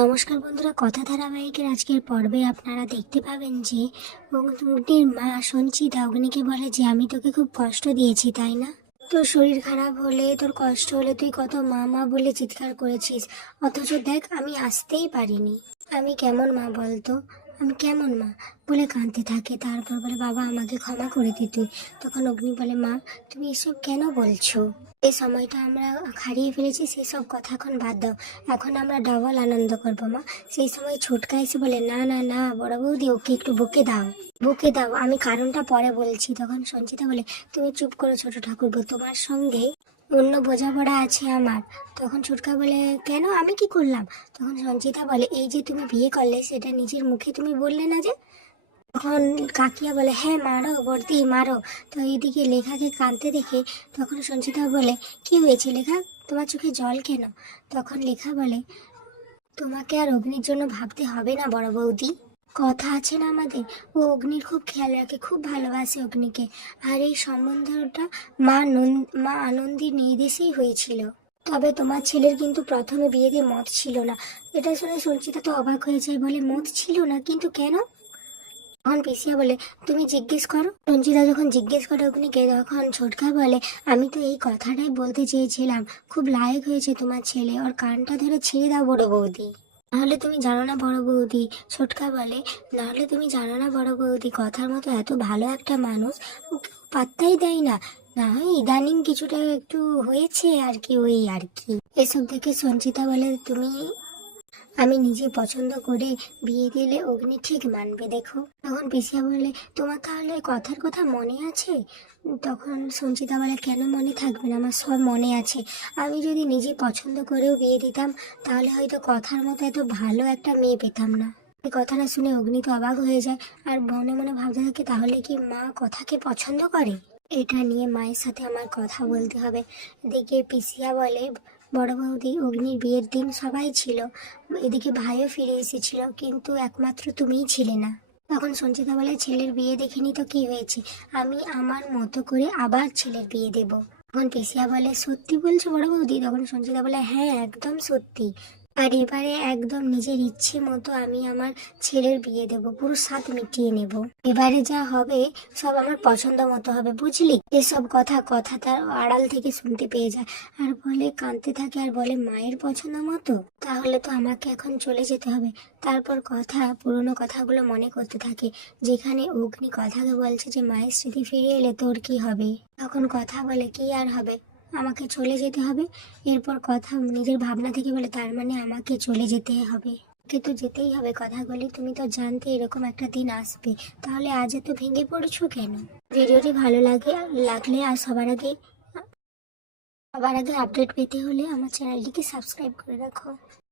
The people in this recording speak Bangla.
নমস্কার বন্ধুরা, কথা ধারাবাহিকের আজকের পর্বে আপনারা দেখতে পাবেন যে অগ্নির মা সঞ্চিতা অগ্নিকে বলে যে আমি তোকে খুব কষ্ট দিয়েছি, তাই না? তোর শরীর খারাপ হলে, তোর কষ্ট হলে তুই কত মা মা বলে চিৎকার করেছিস, অথচ দেখ আমি আসতেই পারিনি। আমি কেমন মা বলতো, আমি কেমন মা বলে কাঁদতে থাকে। তারপর বলে বাবা আমাকে ক্ষমা করে দে তুই। তখন অগ্নি বলে মা তুমি এসব কেন বলছো? এই সময়টা আমরা হারিয়ে ফেলেছি, সেসব কথা এখন বাদ দাও, এখন আমরা ডাবল আনন্দ করবো মা। সেই সময় ছোটকা এসে বলে না না না বড় বৌদি, ওকে একটু বকে দাও, বকে দাও, আমি কারণটা পরে বলছি। তখন সঞ্চিতা বলে তুমি চুপ করো ছোট ঠাকুরপো, তোমার সঙ্গে অন্য বোঝাপড়া আছে আমার। তখন ছোটকা বলে কেন, আমি কি করলাম? তখন সঞ্চিতা বলে এই যে তুমি বিয়ে করলে সেটা নিজের মুখে তুমি বললে না যে। তখন কাকিয়া বলে হ্যাঁ মারো বর্দি মারো। তো এইদিকে লেখাকে কাঁদতে দেখে তখন সঞ্চিতা বলে কি হয়েছে লেখা, তোমার চোখে জল কেন? তখন লেখা বলে তোমাকে আর অগ্নির জন্য ভাবতে হবে না বড় বৌদি, কথা আছে না আমাদের, ও অগ্নির খুব খেয়াল রাখে, খুব ভালোবাসে অগ্নিকে। আর এই সম্বন্ধটা মা আনন্দীর নির্দেশেই হয়েছিল। তবে তোমার ছেলের কিন্তু প্রথমে বিয়েতে মত ছিল না। এটা শুনে সঞ্চিতা তো অবাক হয়ে যায়, বলে মত ছিল না কিন্তু কেন? তখন পিসিয়া বলে তুমি জিজ্ঞেস করো। রঞ্জিতা যখন জিজ্ঞেস করে অগ্নিকে, তখন ছোটকা বলে আমি তো এই কথাটাই বলতে চেয়েছিলাম, খুব লায়ক হয়েছে তোমার ছেলে, ওর কানটা ধরে ছেড়ে দাও বড় বৌদি। নাহলে তুমি জানো না বড় বৌদি, ছোটকা বলে নাহলে তুমি জানো না বড় বৌদি, কথার মতো এত ভালো একটা মানুষ ওকে পাত্তাই দেয় না। না হয় ইদানিং কিছুটা একটু হয়েছে আর কি, ওই আর কি। এসব দেখে সঞ্চিতা বলে তুমি, আমি নিজে পছন্দ করে বিয়ে দিলে অগ্নি ঠিক মানবে দেখো। তখন পিসিয়া বলে তোমার তাহলে কথার কথা মনে আছে? তখন সঞ্চিতা বলে কেন মনে থাকবে না, আমার সব মনে আছে। আমি যদি নিজে পছন্দ করেও বিয়ে দিতাম তাহলে হয়তো কথার মতো এত ভালো একটা মেয়ে পেতাম না। এই কথাটা শুনে অগ্নি তো অবাক হয়ে যায়, আর মনে মনে ভাবতে থাকে তাহলে কি মা কথাকে পছন্দ করে? এটা নিয়ে মায়ের সাথে আমার কথা বলতে হবে। এদিকে পিসিয়া বলে বড় বৌদি অগ্নির বিয়ের দিন সবাই ছিল, এদিকে ভাইও ফিরে এসেছিল, কিন্তু একমাত্র তুমিই ছিলে না। তখন সঞ্চিতা বলে ছেলের বিয়ে দেখিনি তো কি হয়েছে, আমি আমার মতো করে আবার ছেলের বিয়ে দেব। তখন পিসিয়া বলে সত্যি বলছো বড় বৌদি? তখন সঞ্চিতা বলে হ্যাঁ একদম সত্যি, আর এবারে একদম নিজের ইচ্ছে মতো আমি আমার ছেলের বিয়ে দেব, পুরো স্বাদ মিটিয়ে নেব। এবারে যা হবে সব আমার পছন্দ মতো হবে, বুঝলি? এসব কথা তার আড়াল থেকে শুনতে পেয়ে যায়, আর বলে কাঁদতে থাকে, আর বলে মায়ের পছন্দ মতো, তাহলে তো আমাকে এখন চলে যেতে হবে। তারপর পুরনো কথাগুলো মনে করতে থাকে, যেখানে অগ্নি কথাকে বলছে যে মায়ের স্মৃতি ফিরে এলে তোর কি হবে। তখন কথা বলে কি আর হবে, আমাকে চলে যেতে হবে। এরপর কথা নিজের ভাবনা থেকে বলে তার মানে আমাকে চলে যেতে হবে, কিন্তু যেতেই হবে। কথাগুলি তুমি তো জানতে এরকম একটা দিন আসবে, তাহলে আজ এত ভেঙে পড়েছো কেন? ভিডিওটি ভালো লাগলে আর সবার আগে আপডেট পেতে হলে আমার চ্যানেলটিকে সাবস্ক্রাইব করে রাখো।